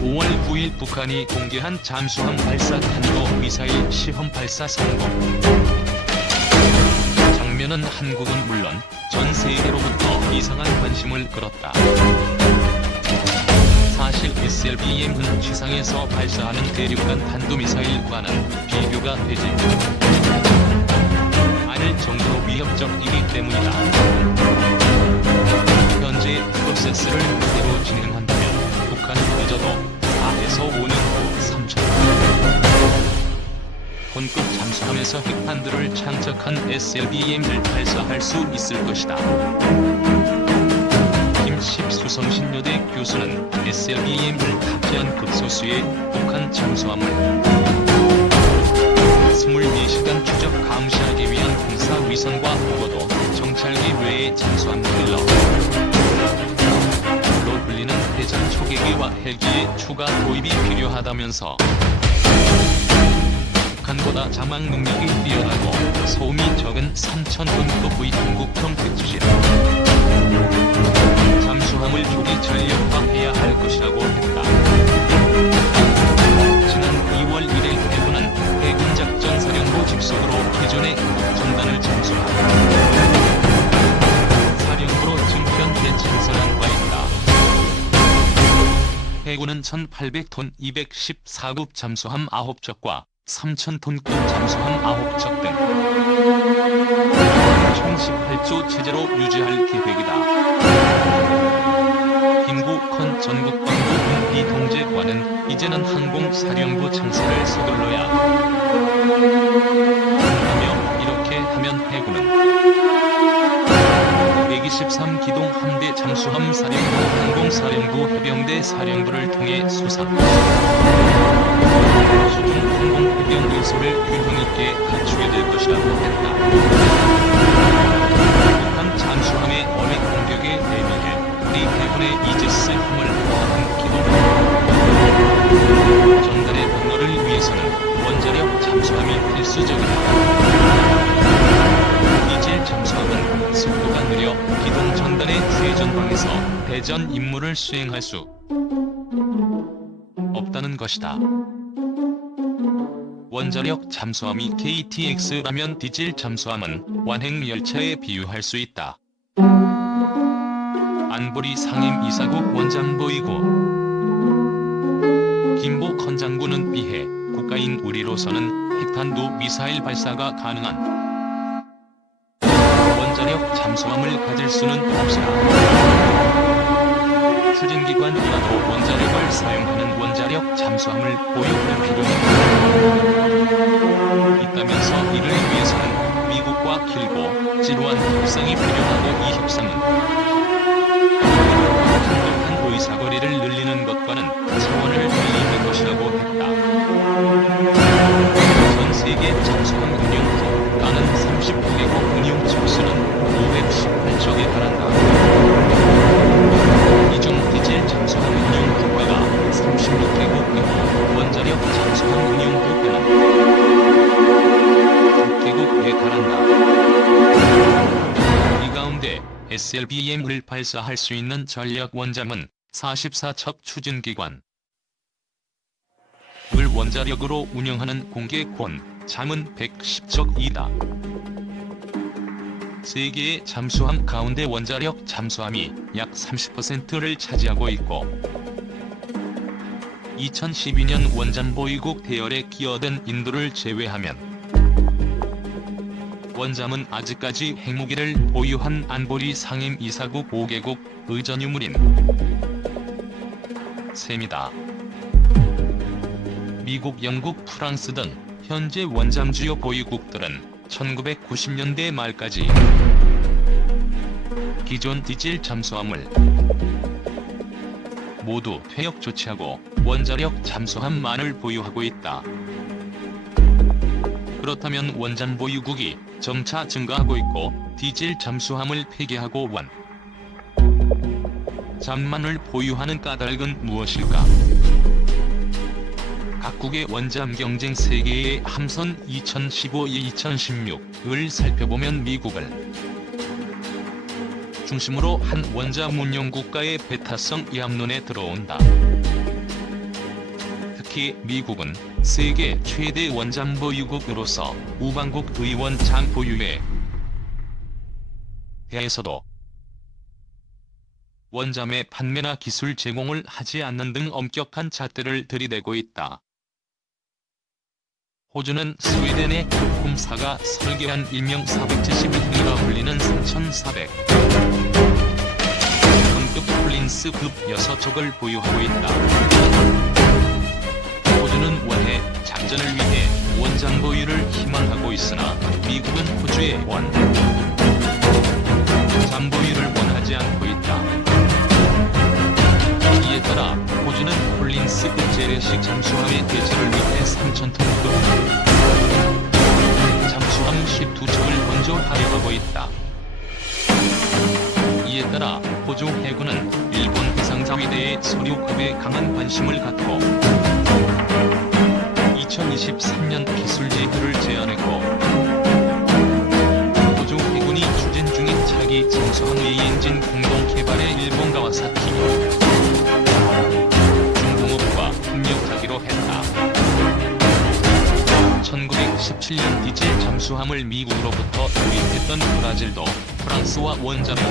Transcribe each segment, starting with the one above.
5월 9일 북한이 공개한 잠수함 발사 탄도미사일 시험 발사 성공. 장면은 한국은 물론 전 세계로부터 이상한 관심을 끌었다. 사실 SLBM은 지상에서 발사하는 대륙간 탄도미사일과는 비교가 되지 않을 정도로 위협적이기 때문이다. 현재 프로세스를 그대로 진행한다면 북한은 늦어도 4에서 5년 후 3천 톤급 잠수함에서 핵탄두를 장착한 SLBM을 발사할 수 있을 것이다. 김십 수성신여대 교수는 SLBM을 탑재한 극소수의 북한 잠수함을 24시간 추적 감시하기 위한 군사 위성과 보고도 정찰기 외의 잠수함들로 불리는 대전 초계기와 헬기의 추가 도입이 필요하다면서 북한보다 자막 능력이 뛰어나고 소음이 적은 3000톤급의 한국형 백두식 잠수함을 조기 전력화해야 할 것이라고 했다. 지난 2월 1일 해군은 해군작전사령부 직속으로 기존의 전단을 잠수함 사령부로 증편 재창설한 바 있다. 해군은 1800톤 214급 잠수함 9척과 3000톤급 잠수함 9척 등 총 18조 체제로 유지할 계획이다. 김국헌 전국방부 비통제관은 이제는 항공사령부 창설을 서둘러야 하며 이렇게 하면 해군은 123기동 함대 잠수함 사령부 항공사령부 해병대 사령부를 통해 수상 수중 항공 해병 요소를 균형 있게 갖추게 될 것이라고 했다. 북한 잠수함의 어뢰 공격에 대비해 우리 해군의 이지스 함을 포함한 기동 전달의 방어를 위해서는 원자력 잠수함이 필수적이다. 디젤 잠수함은 속도가 느려 기동 전단의 최전방에서 대전 임무를 수행할 수 없다는 것이다. 원자력 잠수함이 KTX라면 디젤 잠수함은 완행 열차에 비유할 수 있다. 안보리 상임 이사국 원장보이고 김복헌 장군은 비해 국가인 우리로서는 핵탄두 미사일 발사가 가능한 원자력 잠수함을 가질 수는 없으나 추진기관이라도 원자력을 사용하는 원자력 잠수함을 보유할 필요가 있다면서 이를 위해서는 미국과 길고 지루한 협상이 필요하고 이 협상은 강력한 의사거리를 늘리는 것과는 차원을 달리는 것이라고 했다. 전 세계 잠수함 운용국 나는 39개국 운용 척수는 518척에 달한다. 이중 디젤 잠수함 운용 국가가 36개국이고 원자력 잠수함 운용 국가는 6개국에 달한다. 이 가운데 SLBM을 발사할 수 있는 전략 원잠은 44척 추진기관 을 원자력으로 운영하는 공개권 잠은 110척이다. 세계의 잠수함 가운데 원자력 잠수함이 약 30%를 차지하고 있고 2012년 원잠보유국 대열에 끼어든 인도를 제외하면 원잠은 아직까지 핵무기를 보유한 안보리 상임 이사국 5개국 의전유물인 셈이다. 미국, 영국, 프랑스 등 현재 원잠 주요 보유국들은 1990년대 말까지 기존 디젤 잠수함을 모두 퇴역 조치하고 원자력 잠수함만을 보유하고 있다. 그렇다면 원잠 보유국이 점차 증가하고 있고 디젤 잠수함을 폐기하고 원잠만을 보유하는 까닭은 무엇일까? 각국의 원잠 경쟁 세계의 함선 2015-2016을 살펴보면 미국을 중심으로 한 원잠 운용 국가의 배타성 이함론에 들어온다. 특히 미국은 세계 최대 원잠 보유국으로서 우방국 의원장 보유에 대해서도 원잠의 판매나 기술 제공을 하지 않는 등 엄격한 잣대를 들이대고 있다. 호주는 스웨덴의 코콤사가 설계한 일명 471형이라 불리는 3400 등급 콜린스급 6척을 보유하고 있다. 호주는 원해 작전을 위해 원잠 보유를 희망하고 있으나 미국은 호주의 원잠 보유를 원하지 않고 있다. 이에 따라 호주는 콜린스급 재래식 잠수함의 대체를 위해 3,000톤급 잠수함 12척을 건조하려 하고 있다. 이에 따라 호주 해군은 일본 해상자위대의 소류급에 강한 관심을 갖고 2023년 기술 제휴를 제안했고, 호주 해군이 추진 중인 차기 잠수함 A엔진 공동 개발에 일본 가와사키 중공업과 협력하기로 했다. 1917년 디젤 잠수함을 미국으로부터 도입했던 브라질도 프랑스와 원잠의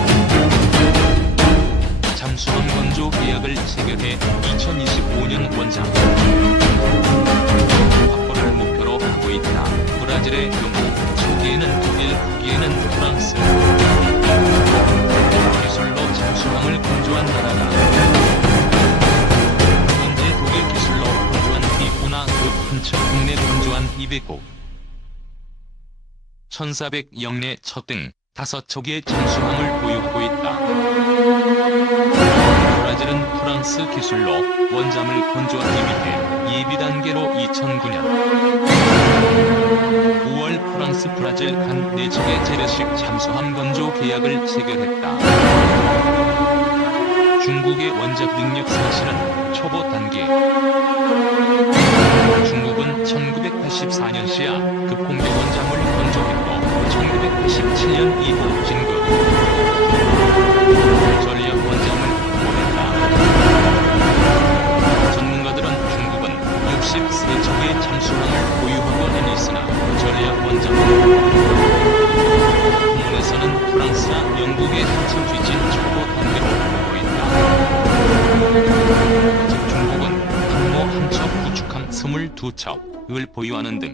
잠수함 건조 계약을 체결해 2025년 원잠 확보를 목표로 하고 있다. 브라질의 경우 초기에는 독일, 후기에는 프랑스 기술로 잠수함을 건조한 나라가 현재 독일 기술로 건조한 T9급 큰 척 국내 건조한 200호 1400영 4척 등 5척의 잠수함을 보유하고 있다. 브라질은 프랑스 기술로 원잠을 건조하기 위해 예비 단계로 2009년 5월 프랑스 브라질 간 4척의 재래식 잠수함 건조 계약을 체결했다. 중국의 원작 능력 사실은 초보 단계. 중국은 1984년 시야 급공대 원잠을 건조했고 1987년 이후 진급 전략 원잠을 확보했다. 전문가들은 중국은 63척의 잠수함을 보유하고는 있으나 전략 원잠 부문에서는 프랑스와 영국의 한참 뒤진 초보 단계로 보고 있다. 즉 중국은 항모 한 척, 구축함 22척을 보유하는 등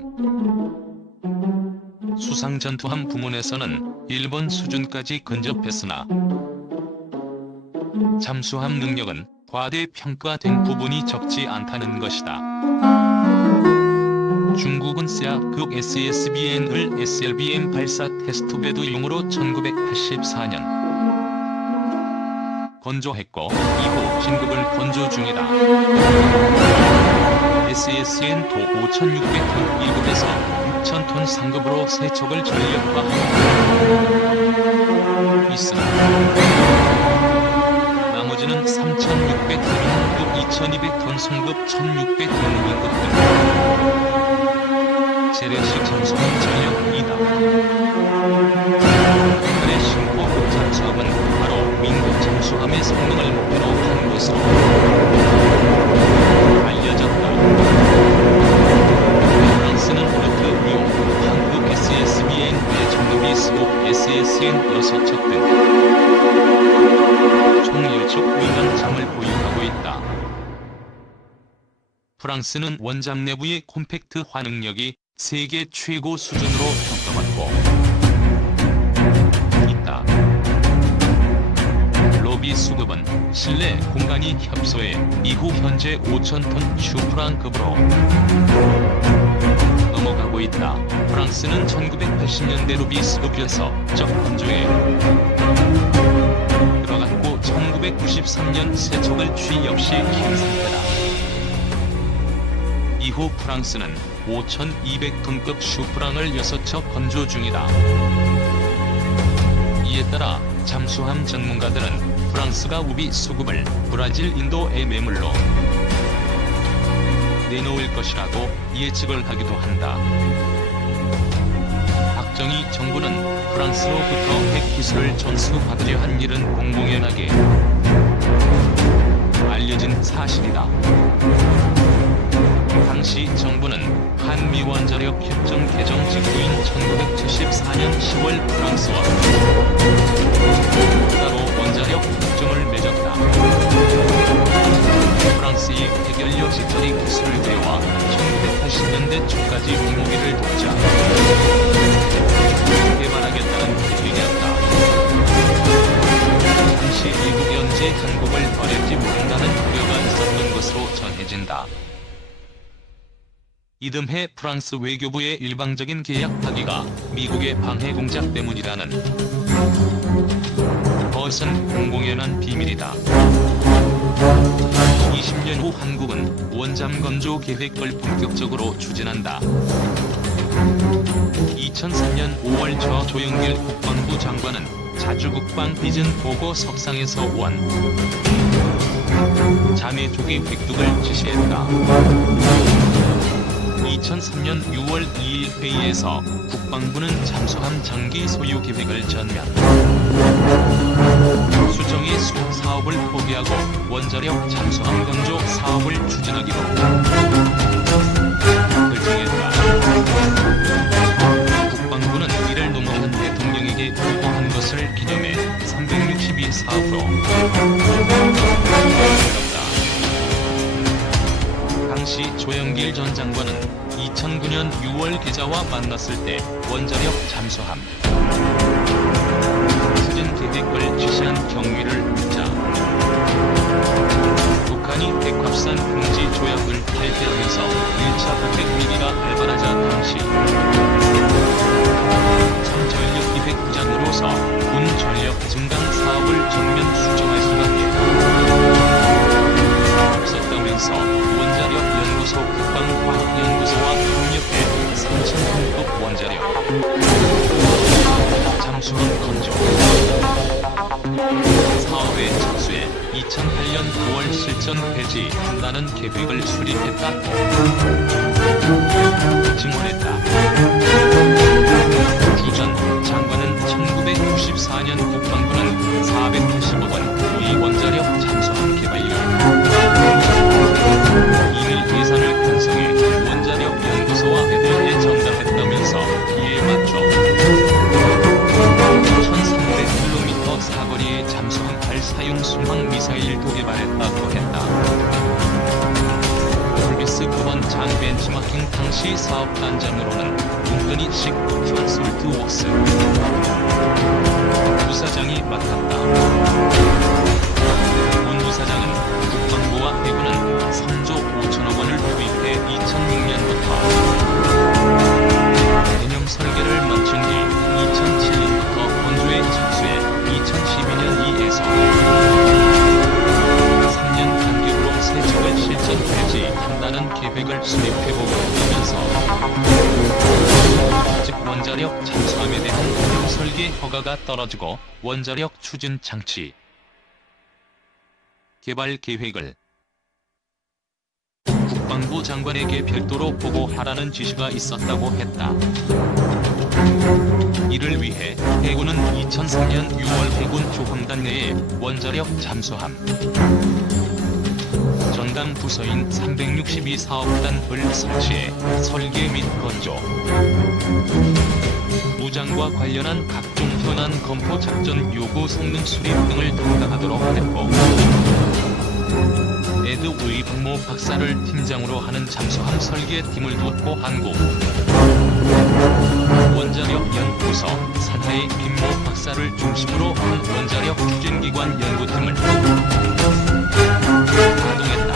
수상 전투함 부문에서는 일본 수준까지 근접했으나 잠수함 능력은 과대평가된 부분이 적지 않다는 것이다. 중국은 시아급 SSBN을 SLBM 발사 테스트베드용으로 1984년 건조했고 이후 진급을 건조 중이다. SSN도 5,600톤 1급에서 6,000톤 상급으로 3척을 전력화하고 있으나 나머지는 3,600톤 한급 2,200톤 성급 1,600톤 민급 등 재래식 잠수함 전력이다. 북한의 신포급 잠수함은 바로 민급 잠수함의 성능을 목표로 한 것으로 알려졌다. 프랑스는 르트리오, 한국 SSBN 외정급이 쓰고 SSN 6척 등 총 10척 의원잠을 보유하고 있다. 프랑스는 원잠 내부의 콤팩트화 능력이 세계 최고 수준으로 평가받고 있다. 로비 수급은 실내 공간이 협소해 이후 현재 5,000톤 슈프랑급으로 넘어가고 있다. 프랑스는 1980년대 로비 수급에서 적 건조에 들어갔고 1993년 새 척을 취업 시킨 상태다. 이후 프랑스는 5,200톤급 슈프랑을 6척 건조 중이다. 이에 따라 잠수함 전문가들은 프랑스가 우비 수급을 브라질, 인도의 매물로 내놓을 것이라고 예측을 하기도 한다. 박정희 정부는 프랑스로부터 핵기술을 전수받으려 한 일은 공공연하게 알려진 사실이다. 당시 정부는 한미 원자력 협정 개정 직후인 1974년 10월 프랑스와 따로 원자력 협정을 맺었다. 프랑스의 해결력 시절이 기술을 들여와 1980년대 초까지 공모기를 돕자 개발하겠다는 계획이었다. 당시 미국 현재 한국을 버릴지 모른다는 우려가 있었던 것으로 전해진다. 이듬해 프랑스 외교부의 일방적인 계약 파기가 미국의 방해 공작 때문이라는 것은 공공연한 비밀이다. 20년 후 한국은 원잠 건조 계획을 본격적으로 추진한다. 2003년 5월 조영길 국방부 장관은 자주 국방 비전 보고 석상에서 원 잠해 조기 획득을 지시했다. 2003년 6월 2일 회의에서 국방부는 잠수함 장기 소유 계획을 전면 수정의 수송 사업을 포기하고 원자력 잠수함 건조 사업을 추진하기로 결정했다. 국방부는 이를 노무현 대통령에게 보고한 것을 기념해 362 사업으로 불렀다. 당시 조영길 전 장관은 2009년 6월 기자와 만났을 때 원자력 잠수함 추진 계획을 지시한 경위를 묻자 북한이 백합산 공지 조약을 탈퇴하면서 1차 북핵 위기가 발발하자 당시 참전력 기획부장으로서 군 전력 증강 사업을 전면 수정할 수밖에 없었다면서 원자력 연구소 국방과학연구소와 협력해 3,000톤급 원자력 잠수함 건조 사업에 착수해 2008년 9월 실전 폐지한다는 계획을 수립했다. 증언했다. 주 전 장관은 1994년 국방부는 480억 원 이 원자력 잠수함 개발료 이미 예산을 편성해 원자력 연구소와 해대에 전달했다면서 이에 맞춰 1300km 사거리의 잠수함 발사용 순항 미사일도 개발했다고 했다. 폴비스 9번 장 벤치마킹 당시 사업단장으로는 웅근이식 트랜솔트웍스 부사장이 맡았다. 문 부사장은 국방부와 해군은 3조 5천억 원을 투입해 2006년부터 개념 설계를 마친 뒤 2007년부터 건조에 착수해 2012년 2에서 3년 간격으로 새 지역을 실전 폐지한다는 계획을 수립해보고 있다면서 즉 원자력 잠수함에 대한 개념 설계 허가가 떨어지고 원자력 추진 장치 개발 계획을 국방부 장관에게 별도로 보고하라는 지시가 있었다고 했다. 이를 위해 해군은 2003년 6월 해군 조험단 내에 원자력 잠수함 전담 부서인 362 사업단을 설치해 설계 및 건조 무장과 관련한 각종 현안 검토 작전 요구 성능 수립 등을 담당하도록 했고 에드의 박모 박사를 팀장으로 하는 잠수함 설계팀을 두었고 한국 원자력 연구소 산하의 김모 박사를 중심으로 한 원자력 추진기관 연구팀을 가동했다.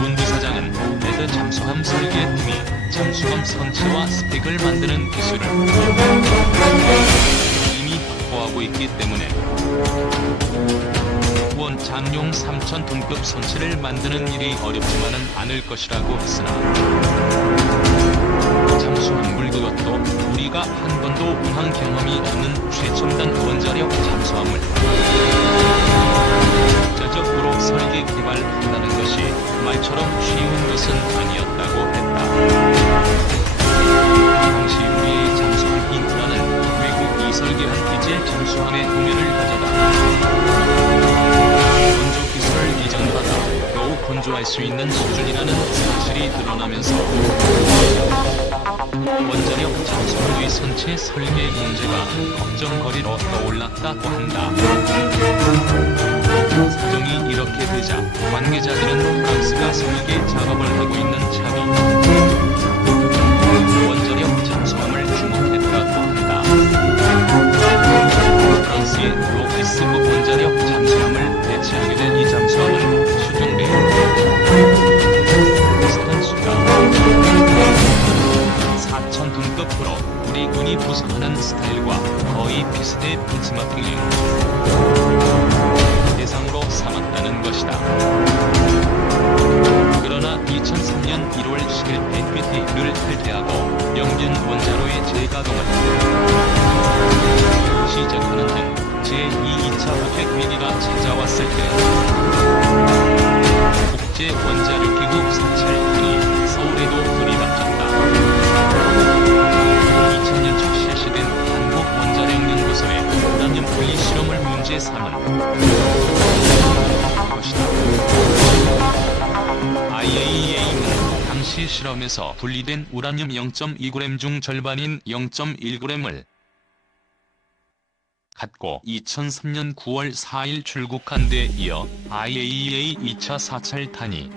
문 부사장은 에드 잠수함 설계팀이 잠수함 선체와 스펙을 만드는 기술을 이미 확보하고 있기 때문에 원 잠용 3,000톤급 선체를 만드는 일이 어렵지만은 않을 것이라고 했으나 잠수함 물그것도 우리가 한 번도 운항 경험이 없는 최첨단 원자력 잠수함을 국제적으로 설계 개발한다는 것이 말처럼 쉬운 것은 아니었다고 했다. 당시 우리의 잠수함 인프라는 외국이 설계한 디젤 잠수함의 도면을 가져다 건조 기술을 이전받아 겨우 건조할 수 있는 수준이라는 사실이 드러나면서 원자력 잠수함의 선체 설계 문제가 걱정거리로 떠올랐다고 한다. 사정이 이렇게 되자 관계자들은 프랑스가 설계 작업을 하고 있는 차비 원자력 잠수함을 주목했다고 한다. 프랑스의 로키스브 원자력 잠수함을 대체하게 된 이 잠수함은 수중대 피스톤 수가 4,000톤급으로 우리 군이 구성하는 스타일과 거의 비슷해 벤치마킹을 대상으로 삼았다는 것이다. 그러나 2003년 1월 10일 NPT를 탈퇴하고 영변 원자로의 재가동을 시작하는 등 제2, 2차核위기가 찾아왔을 때 국제원자력기구 사찰단이 서울에도 들이닥쳤다. 2000년 초 실시된 한국원자력연구소의 우라늄 분리 실험을 문제 삼은 것이다. IAEA는 당시 실험에서 분리된 우라늄 0.2g 중 절반인 0.1g을 갖고 2003년 9월 4일 출국한 데 이어 IAEA 2차 사찰단이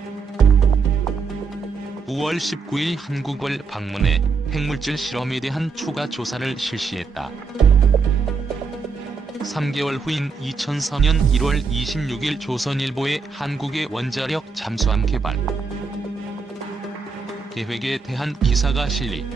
9월 19일 한국을 방문해 핵물질 실험에 대한 추가 조사를 실시했다. 3개월 후인 2004년 1월 26일 조선일보에 한국의 원자력 잠수함 개발 계획에 대한 기사가 실리